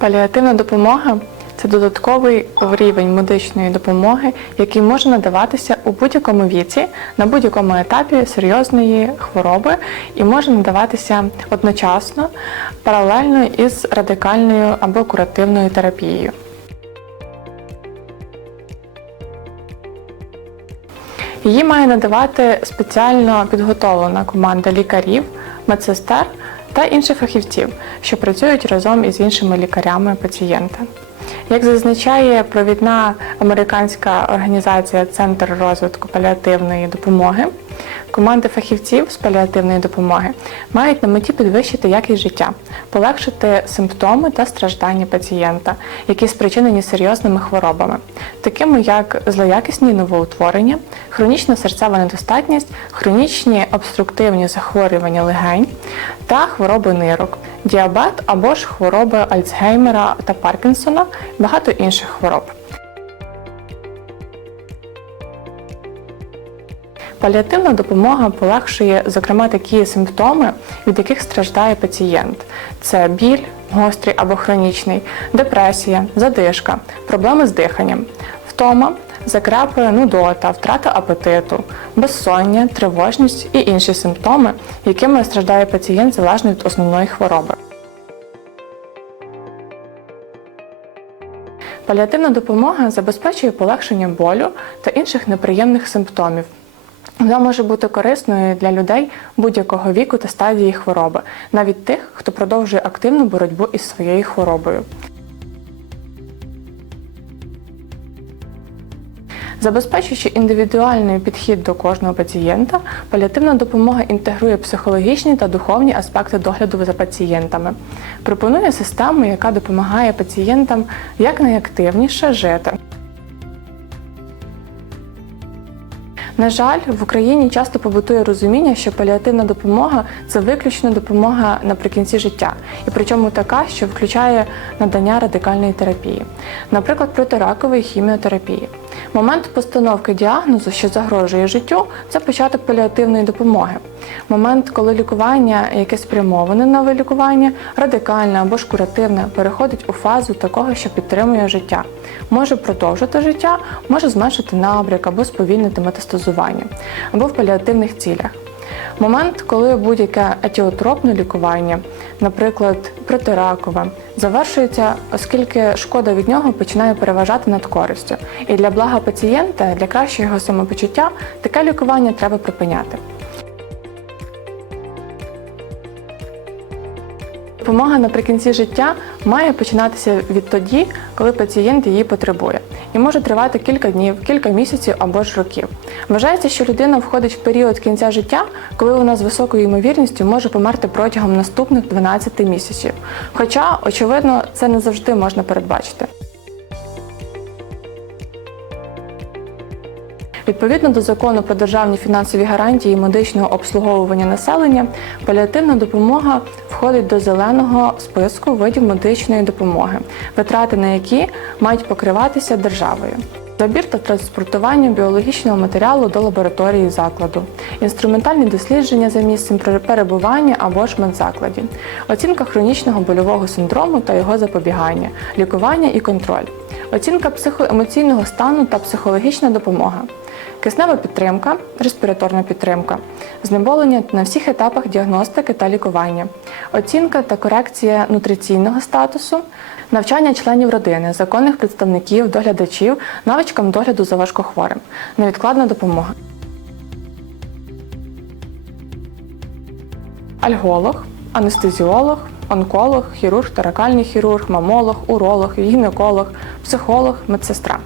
Паліативна допомога це додатковий рівень медичної допомоги, який може надаватися у будь-якому віці, на будь-якому етапі серйозної хвороби і може надаватися одночасно паралельно із радикальною або куративною терапією. Її має надавати спеціально підготовлена команда лікарів, медсестер та інших фахівців, що працюють разом із іншими лікарями пацієнта. Як зазначає провідна американська організація Центр розвитку паліативної допомоги, команди фахівців з паліативної допомоги мають на меті підвищити якість життя, полегшити симптоми та страждання пацієнта, які спричинені серйозними хворобами, такими як злоякісні новоутворення, хронічна серцева недостатність, хронічні обструктивні захворювання легень та хвороби нирок, діабет або ж хвороби Альцгеймера та Паркінсона, багато інших хвороб. Паліативна допомога полегшує, зокрема, такі симптоми, від яких страждає пацієнт: це біль, гострий або хронічний, депресія, задишка, проблеми з диханням, втома, закрепи, нудота, втрата апетиту, безсоння, тривожність і інші симптоми, якими страждає пацієнт залежно від основної хвороби. Паліативна допомога забезпечує полегшення болю та інших неприємних симптомів. Вона може бути корисною для людей будь-якого віку та стадії хвороби, навіть тих, хто продовжує активну боротьбу із своєю хворобою. Забезпечуючи індивідуальний підхід до кожного пацієнта, паліативна допомога інтегрує психологічні та духовні аспекти догляду за пацієнтами, пропонує систему, яка допомагає пацієнтам якнайактивніше жити. На жаль, в Україні часто побутує розуміння, що паліативна допомога це виключно допомога наприкінці життя, і причому така, що включає надання радикальної терапії, наприклад, протиракової хіміотерапії. Момент постановки діагнозу, що загрожує життю, це початок паліативної допомоги. Момент, коли лікування, яке спрямоване на вилікування, радикальне або ж куративне, переходить у фазу такого, що підтримує життя, може продовжити життя, може зменшити набряк або сповільнити метастазування, або в паліативних цілях. Момент, коли будь-яке етіотропне лікування, наприклад, протиракове, завершується, оскільки шкода від нього починає переважати над користю. І для блага пацієнта, для кращого його самопочуття, таке лікування треба припиняти. Допомога наприкінці життя має починатися відтоді, коли пацієнт її потребує, і може тривати кілька днів, кілька місяців або ж років. Вважається, що людина входить в період кінця життя, коли вона з високою ймовірністю може померти протягом наступних 12 місяців. Хоча, очевидно, це не завжди можна передбачити. Відповідно до закону про державні фінансові гарантії медичного обслуговування населення, паліативна допомога входить до зеленого списку видів медичної допомоги, витрати на які мають покриватися державою. Забір та транспортування біологічного матеріалу до лабораторії закладу, інструментальні дослідження за місцем перебування або ж медзакладі, оцінка хронічного больового синдрому та його запобігання, лікування і контроль, оцінка психоемоційного стану та психологічна допомога. Киснева підтримка, респіраторна підтримка, знеболення на всіх етапах діагностики та лікування, оцінка та корекція нутриційного статусу, навчання членів родини, законних представників, доглядачів, навичкам догляду за важкохворим, невідкладна допомога. Альголог, анестезіолог, онколог, хірург, таракальний хірург, мамолог, уролог, гінеколог, психолог, медсестра.